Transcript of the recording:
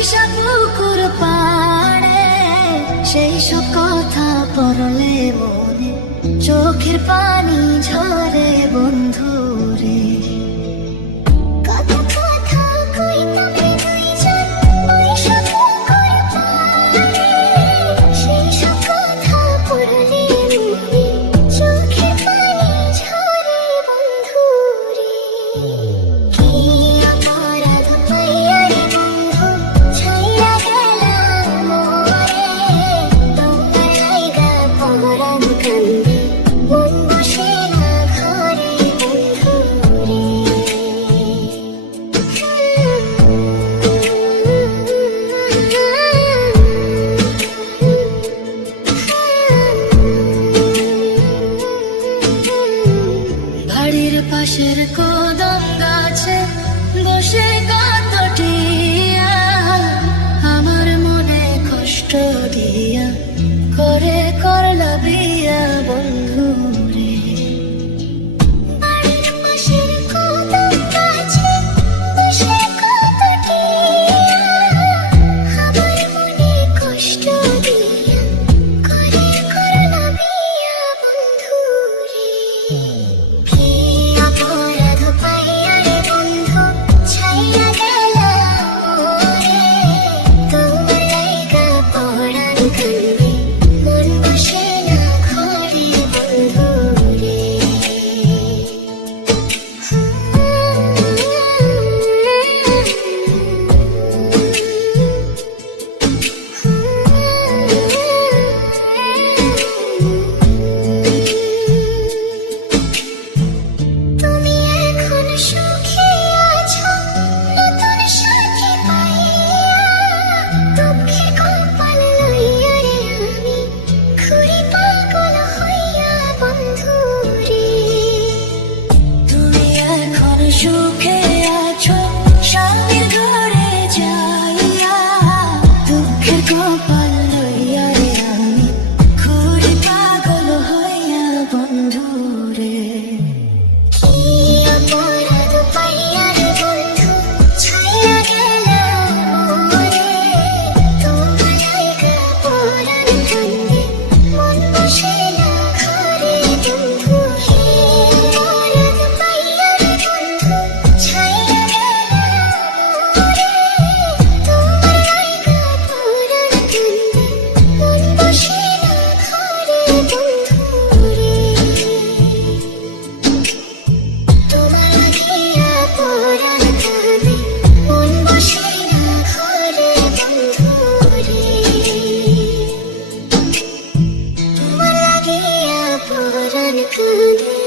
বৈশা পুকুর পাড়ে সেই সব কথা পড়লে মনে চোখের পানি ঝরে বন্ধু রে। পাশের কদম গাছে বসে কাতটিয়া আমার মনে কষ্ট দিয়া করে করলা বিয়া বন্ধু রে। বাড়ির পাশের কদম গাছে বসে কাতটিয়া আমার মনে কষ্ট দিয়া করে করলা বিয়া বন্ধু রে। সুখে আছো স্বামীর ঘরে যাইয়া দুঃখের কপাল লইয়া রে আমি ঘুরে পাগল হইয়া বন্ধু রে। কি অপরাধ পাইয়া রে বন্ধু ছাইয়া গেলা মোরে তোমার লাইগা পরাণ কান্দে মন বসে না ঘরে বন্ধু। Good.